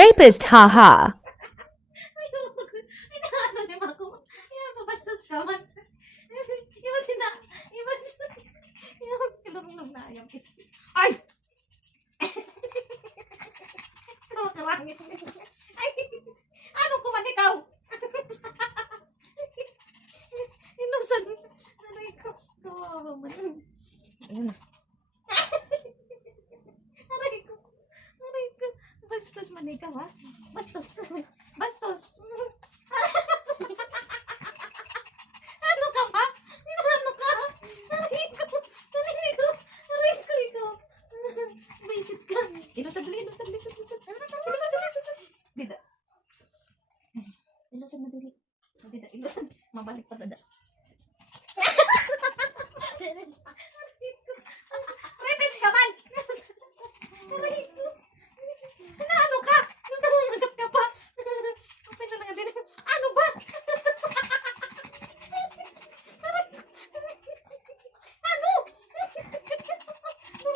rapist, haha. Ay, naano ni Mako. Babastos ka man. Iwas sila. Iwas kilong na ayam. Ay! Karangit. Ay! Ano ko man ikaw? Inusan. Aray ko. Kawawa man. Ayun na. Aray ko. Aray ko. Bastos man ikaw, ha? Bastos. Bastos. Ano ka ba? Ano ka? Aray ko. Aray ko. Aray ko ikaw. Baisit ka. Ilusad dali. Ilusad. Dida. Ilusad na dali. Dida. Ilusad. Mabalik pa dada. Rapist ka man! Aray ko. Ano ka? Nagagap ka pa. Kapit na lang din. Ano ba? Ano?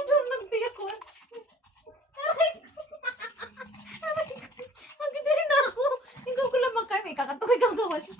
Doon nagbiyak ko. Aray ko. Aray ko. Ang ganda na ako. Ikaw ko lang magkami. Kakatukoy kang gawas.